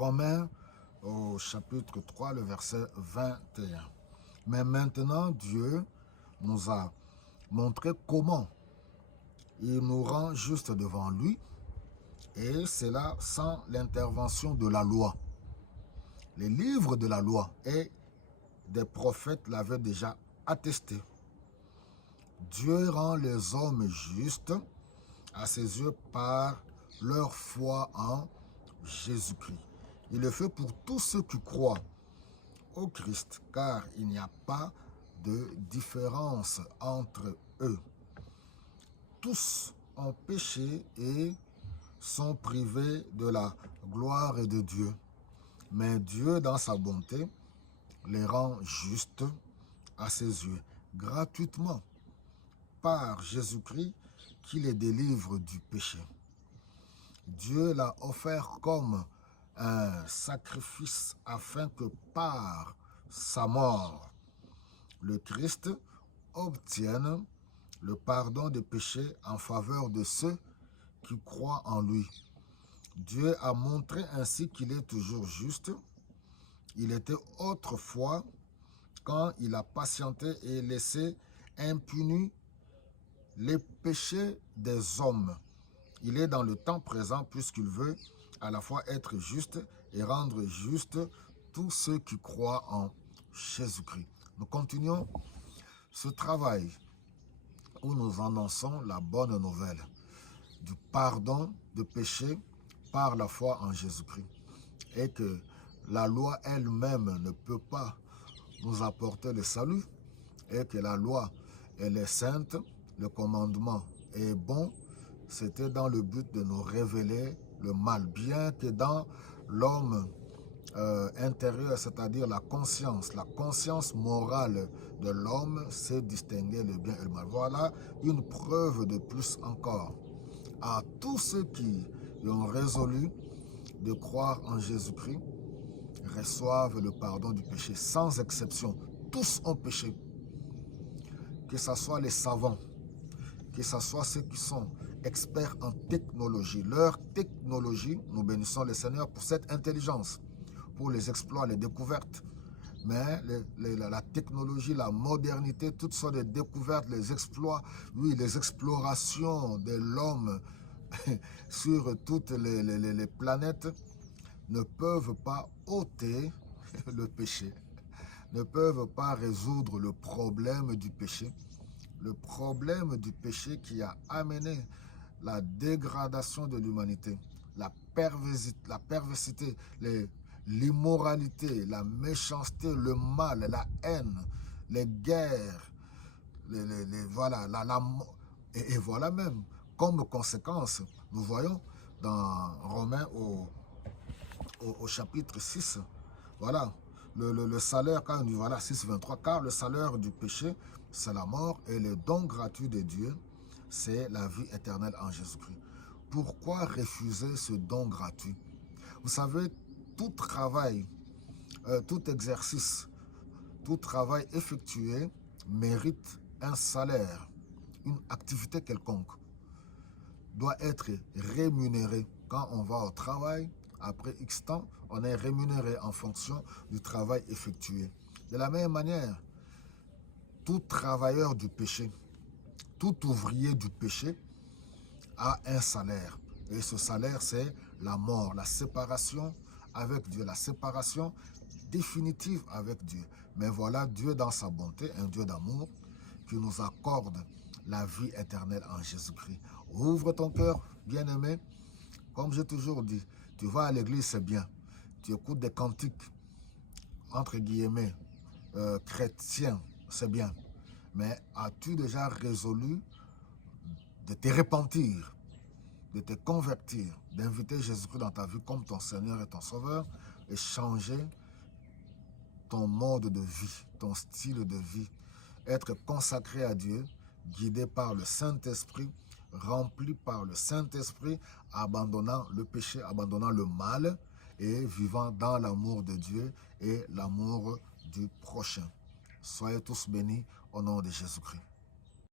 Romains au chapitre 3, le verset 21. Mais maintenant, Dieu nous a montré comment il nous rend juste devant lui, et c'est là sans l'intervention de la loi. Les livres de la loi et des prophètes l'avaient déjà attesté. Dieu rend les hommes justes à ses yeux par leur foi en Jésus-Christ. Il le fait pour tous ceux qui croient au Christ, car il n'y a pas de différence entre eux. Tous ont péché et sont privés de la gloire de Dieu. Mais Dieu, dans sa bonté, les rend justes à ses yeux, gratuitement, par Jésus-Christ qui les délivre du péché. Dieu l'a offert comme un sacrifice afin que par sa mort, le Christ obtienne le pardon des péchés en faveur de ceux qui croient en lui. Dieu a montré ainsi qu'il est toujours juste. Il était autrefois quand il a patienté et laissé impunis les péchés des hommes. Il est dans le temps présent puisqu'il veut à la fois être juste et rendre juste tous ceux qui croient en Jésus-Christ. Nous continuons ce travail où nous annonçons la bonne nouvelle du pardon de péché par la foi en Jésus-Christ, et que la loi elle-même ne peut pas nous apporter le salut, et que la loi, elle est sainte, le commandement est bon. C'était dans le but de nous révéler le mal, bien que dans l'homme intérieur, c'est-à-dire la conscience morale de l'homme, c'est distinguer le bien et le mal. Voilà une preuve de plus encore à tous ceux qui ont résolu de croire en Jésus-Christ, reçoivent le pardon du péché, sans exception. Tous ont péché. Que ce soit les savants, que ce soit ceux qui sont experts en technologie. Leur technologie, nous bénissons le Seigneur pour cette intelligence, pour les exploits, les découvertes. Mais la technologie, la modernité, toutes sortes de découvertes, les exploits, oui, les explorations de l'homme sur toutes les planètes ne peuvent pas ôter le péché, ne peuvent pas résoudre le problème du péché. Le problème du péché qui a amené la dégradation de l'humanité, la perversité, l'immoralité, la méchanceté, le mal, la haine, les guerres, voilà, et voilà même, comme conséquence, nous voyons dans Romains au chapitre 6, voilà, le salaire, quand on dit, voilà, 6, 23, car le salaire du péché, c'est la mort, et le don gratuit de Dieu, c'est la vie éternelle en Jésus-Christ. Pourquoi refuser ce don gratuit? Vous savez, tout travail, tout exercice, tout travail effectué mérite un salaire, une activité quelconque doit être rémunéré. Quand on va au travail, après X temps, on est rémunéré en fonction du travail effectué. De la même manière, tout travailleur du péché, tout ouvrier du péché a un salaire. Et ce salaire, c'est la mort, la séparation avec Dieu, la séparation définitive avec Dieu. Mais voilà Dieu dans sa bonté, un Dieu d'amour, qui nous accorde la vie éternelle en Jésus-Christ. Ouvre ton cœur, bien-aimé. Comme j'ai toujours dit, tu vas à l'église, c'est bien. Tu écoutes des cantiques, entre guillemets, chrétiens, c'est bien. Mais as-tu déjà résolu de te repentir, de te convertir, d'inviter Jésus-Christ dans ta vie comme ton Seigneur et ton Sauveur, et changer ton mode de vie, ton style de vie, être consacré à Dieu, guidé par le Saint-Esprit, rempli par le Saint-Esprit, abandonnant le péché, abandonnant le mal et vivant dans l'amour de Dieu et l'amour du prochain. Soyez tous bénis au nom de Jésus-Christ.